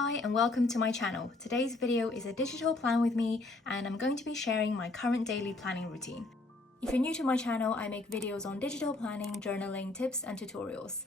Hi and welcome to my channel. Today's video is a digital plan with me and I'm going to be sharing my current daily planning routine. If you're new to my channel, I make videos on digital planning, journaling, tips and tutorials.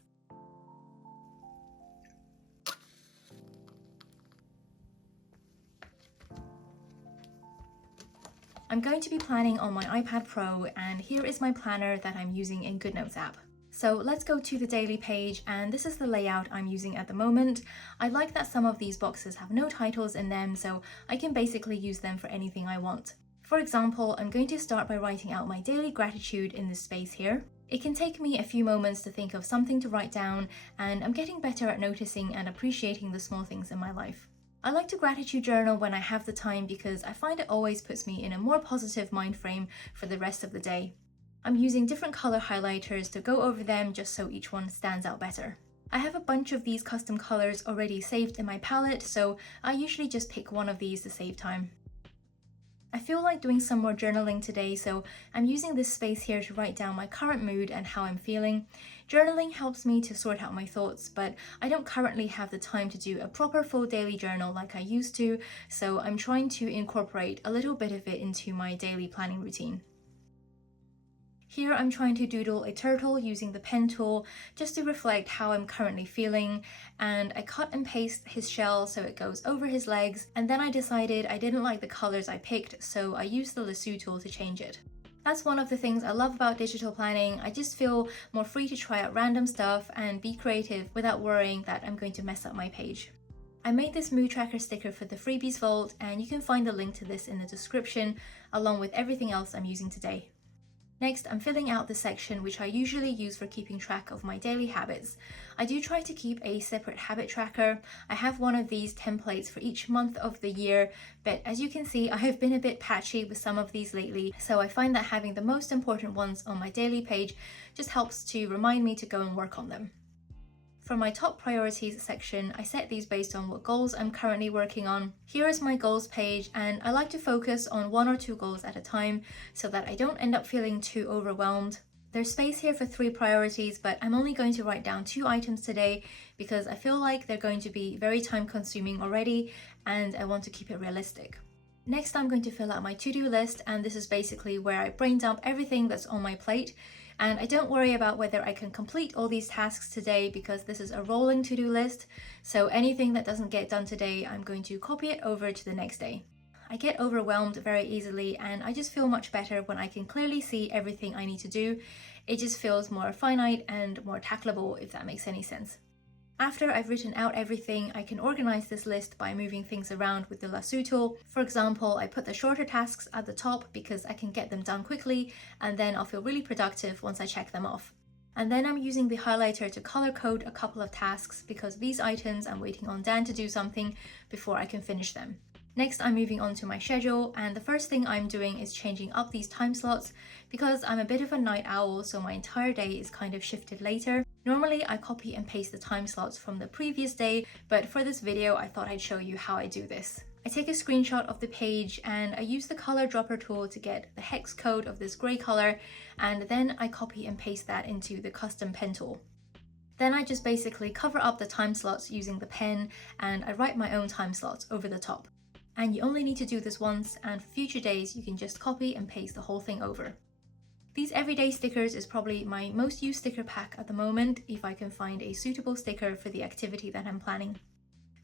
I'm going to be planning on my iPad Pro and here is my planner that I'm using in Goodnotes app. So let's go to the daily page and this is the layout I'm using at the moment. I like that some of these boxes have no titles in them, so I can basically use them for anything I want. For example, I'm going to start by writing out my daily gratitude in this space here. It can take me a few moments to think of something to write down, and I'm getting better at noticing and appreciating the small things in my life. I like to gratitude journal when I have the time because I find it always puts me in a more positive mind frame for the rest of the day. I'm using different color highlighters to go over them just so each one stands out better. I have a bunch of these custom colors already saved in my palette, so I usually just pick one of these to save time. I feel like doing some more journaling today, so I'm using this space here to write down my current mood and how I'm feeling. Journaling helps me to sort out my thoughts, but I don't currently have the time to do a proper full daily journal like I used to, so I'm trying to incorporate a little bit of it into my daily planning routine. Here I'm trying to doodle a turtle using the pen tool just to reflect how I'm currently feeling, and I cut and paste his shell so it goes over his legs, and then I decided I didn't like the colors I picked, so I used the lasso tool to change it. That's one of the things I love about digital planning. I just feel more free to try out random stuff and be creative without worrying that I'm going to mess up my page. I made this mood tracker sticker for the freebies vault, and you can find the link to this in the description along with everything else I'm using today. Next, I'm filling out the section which I usually use for keeping track of my daily habits. I do try to keep a separate habit tracker. I have one of these templates for each month of the year, but as you can see, I have been a bit patchy with some of these lately, so I find that having the most important ones on my daily page just helps to remind me to go and work on them. For my top priorities section, I set these based on what goals I'm currently working on. Here is my goals page, and I like to focus on 1 or 2 goals at a time so that I don't end up feeling too overwhelmed. There's space here for 3 priorities, but I'm only going to write down 2 items today because I feel like they're going to be very time consuming already and I want to keep it realistic. Next, I'm going to fill out my to-do list, and this is basically where I brain dump everything that's on my plate. And I don't worry about whether I can complete all these tasks today because this is a rolling to-do list. So anything that doesn't get done today, I'm going to copy it over to the next day. I get overwhelmed very easily, and I just feel much better when I can clearly see everything I need to do. It just feels more finite and more tackleable, if that makes any sense. After I've written out everything, I can organize this list by moving things around with the lasso tool. For example, I put the shorter tasks at the top because I can get them done quickly, and then I'll feel really productive once I check them off. And then I'm using the highlighter to color code a couple of tasks because these items I'm waiting on Dan to do something before I can finish them. Next, I'm moving on to my schedule, and the first thing I'm doing is changing up these time slots because I'm a bit of a night owl, so my entire day is kind of shifted later. Normally, I copy and paste the time slots from the previous day, but for this video, I thought I'd show you how I do this. I take a screenshot of the page and I use the color dropper tool to get the hex code of this gray color, and then I copy and paste that into the custom pen tool. Then I just basically cover up the time slots using the pen, and I write my own time slots over the top. And you only need to do this once, and for future days you can just copy and paste the whole thing over. These everyday stickers is probably my most used sticker pack at the moment if I can find a suitable sticker for the activity that I'm planning.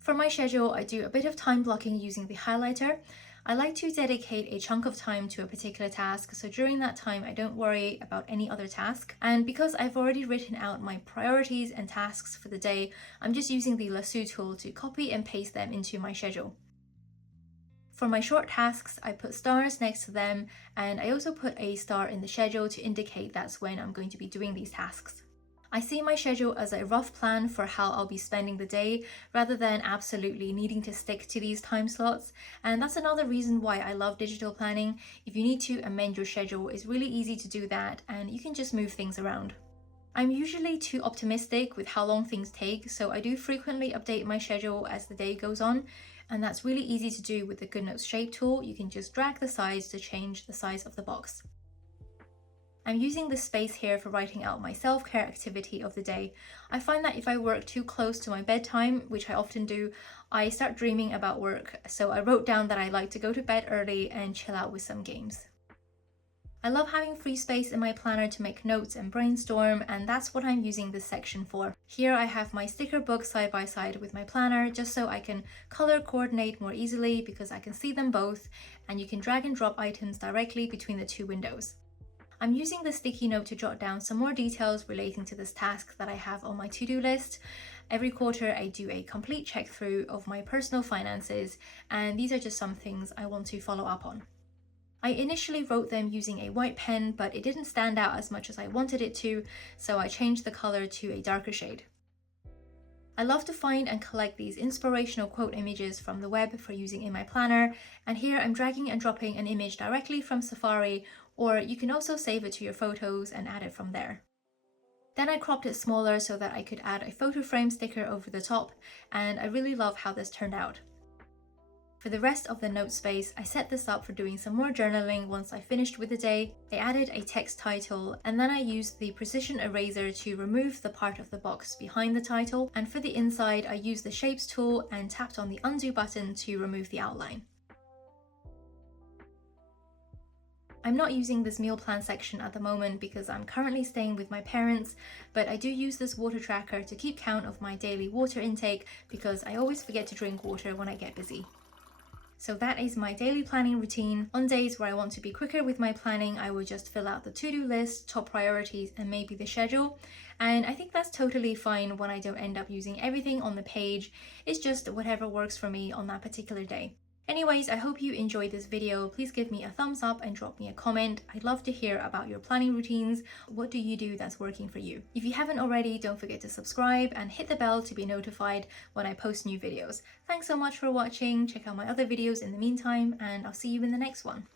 For my schedule, I do a bit of time blocking using the highlighter. I like to dedicate a chunk of time to a particular task, so during that time I don't worry about any other task. And because I've already written out my priorities and tasks for the day, I'm just using the lasso tool to copy and paste them into my schedule. For my short tasks, I put stars next to them, and I also put a star in the schedule to indicate that's when I'm going to be doing these tasks. I see my schedule as a rough plan for how I'll be spending the day rather than absolutely needing to stick to these time slots, and that's another reason why I love digital planning. If you need to amend your schedule, it's really easy to do that and you can just move things around. I'm usually too optimistic with how long things take, so I do frequently update my schedule as the day goes on, and that's really easy to do with the Goodnotes shape tool. You can just drag the size to change the size of the box. I'm using this space here for writing out my self-care activity of the day. I find that if I work too close to my bedtime, which I often do, I start dreaming about work. So I wrote down that I like to go to bed early and chill out with some games. I love having free space in my planner to make notes and brainstorm, and that's what I'm using this section for. Here I have my sticker book side by side with my planner, just so I can color coordinate more easily because I can see them both, and you can drag and drop items directly between the two windows. I'm using the sticky note to jot down some more details relating to this task that I have on my to-do list. Every quarter I do a complete check through of my personal finances, and these are just some things I want to follow up on. I initially wrote them using a white pen, but it didn't stand out as much as I wanted it to, so I changed the color to a darker shade. I love to find and collect these inspirational quote images from the web for using in my planner, and here I'm dragging and dropping an image directly from Safari, or you can also save it to your photos and add it from there. Then I cropped it smaller so that I could add a photo frame sticker over the top, and I really love how this turned out. For the rest of the note space, I set this up for doing some more journaling once I finished with the day. I added a text title, and then I used the precision eraser to remove the part of the box behind the title, and for the inside I used the shapes tool and tapped on the undo button to remove the outline. I'm not using this meal plan section at the moment because I'm currently staying with my parents, but I do use this water tracker to keep count of my daily water intake because I always forget to drink water when I get busy. So that is my daily planning routine. On days where I want to be quicker with my planning, I will just fill out the to-do list, top priorities, and maybe the schedule. And I think that's totally fine when I don't end up using everything on the page. It's just whatever works for me on that particular day. Anyways, I hope you enjoyed this video. Please give me a thumbs up and drop me a comment. I'd love to hear about your planning routines. What do you do that's working for you? If you haven't already, don't forget to subscribe and hit the bell to be notified when I post new videos. Thanks so much for watching. Check out my other videos in the meantime, and I'll see you in the next one.